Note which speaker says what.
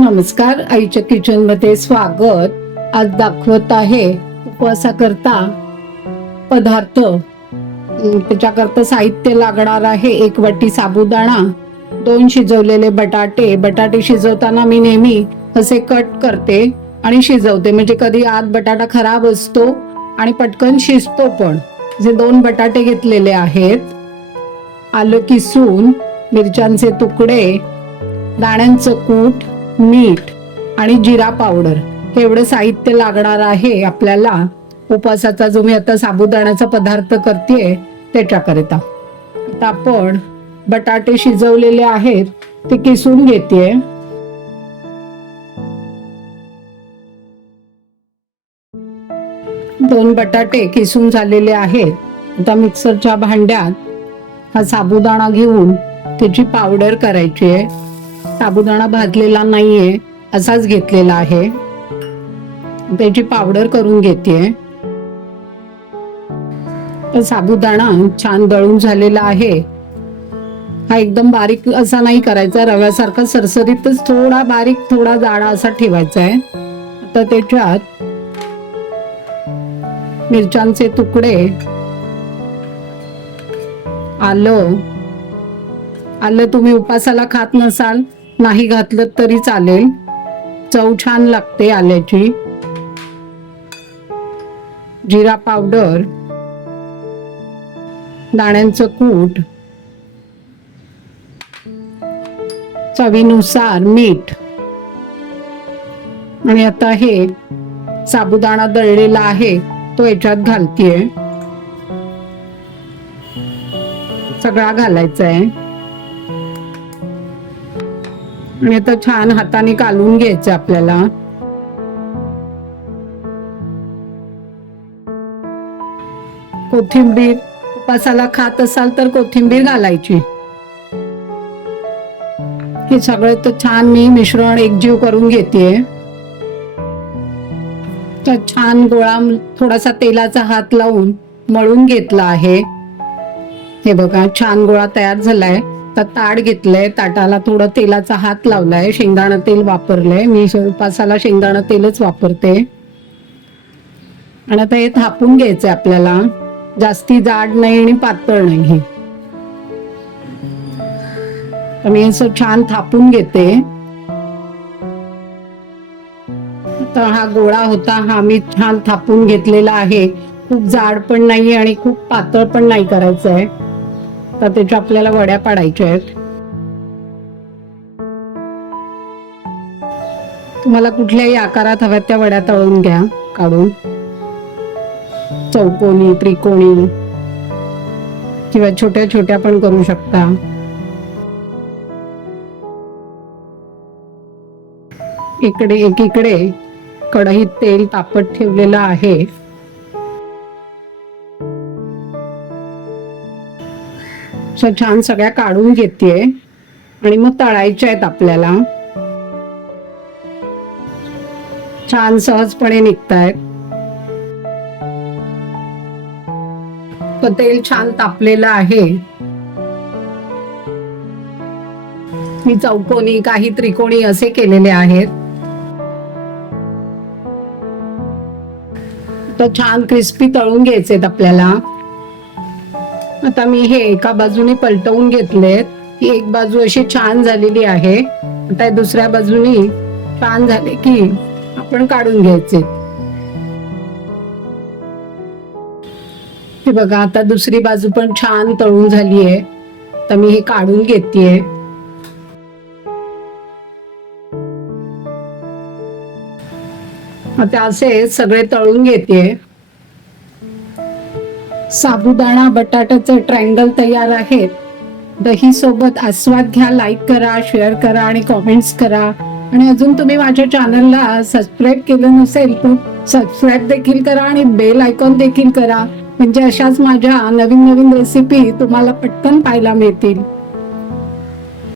Speaker 1: नमस्कार. आईच्या किचनमध्ये स्वागत. आज दाखवत आहे उपवासाकरता पदार्थ. त्याच्याकरता साहित्य लागणार आहे. एक वाटी साबुदाणा दोन शिजवलेले बटाटे. बटाटे शिजवताना मी नेहमी असे कट करते आणि शिजवते. म्हणजे कधी आत बटाटा खराब असतो आणि पटकन शिजतो पण. जे दोन बटाटे घेतलेले आहेत आलं किसून मिरच्यांचे तुकडे दाण्यांचं कूट मीठ आणि जिरा पावडर हे एवढं साहित्य लागणार आहे आपल्याला. उपवासाचा जो मी आता साबुदाण्याचा पदार्थ करते त्याच्याकरिता आता आपण बटाटे शिजवलेले आहेत ते किसून घेते दोन बटाटे किसून झालेले आहेत. आता मिक्सरच्या भांड्यात हा साबुदाणा घेऊन त्याची पावडर करायची आहे. साबुदाणा भाजलेला नाहीये असाच घेतलेला आहे. त्याची पावडर करून घेते तर साबुदाणा छान दळून झालेला आहे. हा एकदम बारीक असा नाही करायचा रव्यासारखा सरसरीतच थोडा बारीक थोडा जाडा असा ठेवायचा आहे. आता त्याच्यात मिरच्यांचे तुकडे आलं. आलं तुम्ही उपासाला खात नसाल? नाही घातलं तरी चालेल. चव छान लागते आल्याची. जिरा पावडर. दाण्यांचं कूट. चवीनुसार मीठ. आणि आता हे साबुदाणा दळलेला आहे तो याच्यात घालतीये. सगळा घालायचा आहे आणि आता छान हाताने कालून घ्यायचं आपल्याला. कोथिंबीर उपासाला खात असाल तर कोथिंबीर घालायची. हे सगळं तर छान मी मिश्रण एकजीव करून घेते. तर छान गोळा थोडासा तेलाचा हात लावून मळून घेतला आहे. हे बघा छान गोळा तयार झालाय. तर ताट घेतलंय ताटाला थोडं तेलाचा हात लावलाय शेंगदाणा तेल वापरलंय. मी स्वयंपासाला शेंगदाणा तेलच वापरते. आणि आता हे थापून घ्यायचंय आपल्याला. जास्ती जाड नाही आणि पातळ नाही. तर मी असं छान थापून घेते. तर हा गोळा होता हा मी छान थापून घेतलेला आहे. खूप जाड पण नाही आणि खूप पातळ पण नाही करायचं आहे तर त्याच्या आपल्याला वड्या पाडायच्या आहेत. तुम्हाला कुठल्याही आकारात हव्यात त्या वड्या तळून घ्या काढून. चौकोनी त्रिकोणी किंवा छोट्या छोट्या पण करू शकता. इकडे एकीकडे कढईत तेल तापत ठेवलेलं आहे. अशा छान सगळ्या काढून घेते आणि मग तळायच्या आहेत आपल्याला. छान सहजपणे निघतायत. तर तेल छान तापलेलं आहे. मी चौकोनी काही त्रिकोणी असे केलेले आहेत. तर छान क्रिस्पी तळून घ्यायचे आपल्याला. आता मी हे एका बाजूने पलटवून घेतलेत. ही एक बाजू अशी छान झालेली आहे. आता दुसऱ्या बाजूनी छान झाले की आपण काढून घ्यायचे. हे बघा आता दुसरी बाजू पण छान तळून झाली आहे तर मी हे काढून घेतेय. आता असे सगळे तळून घेते साबुदाणा बटाट्याचे ट्रँगल तयार आहेत दही सोबत आस्वाद घ्या लाईक करा शेअर करा आणि कॉमेंट्स करा. आणि अजून तुम्ही माझ्या चॅनलला सबस्क्राईब केलं नसेल तर सबस्क्राईब देखील करा आणि बेल आयकॉन देखील करा. म्हणजे अशाच माझ्या नवीन नवीन रेसिपी तुम्हाला पटकन पाहायला मिळतील.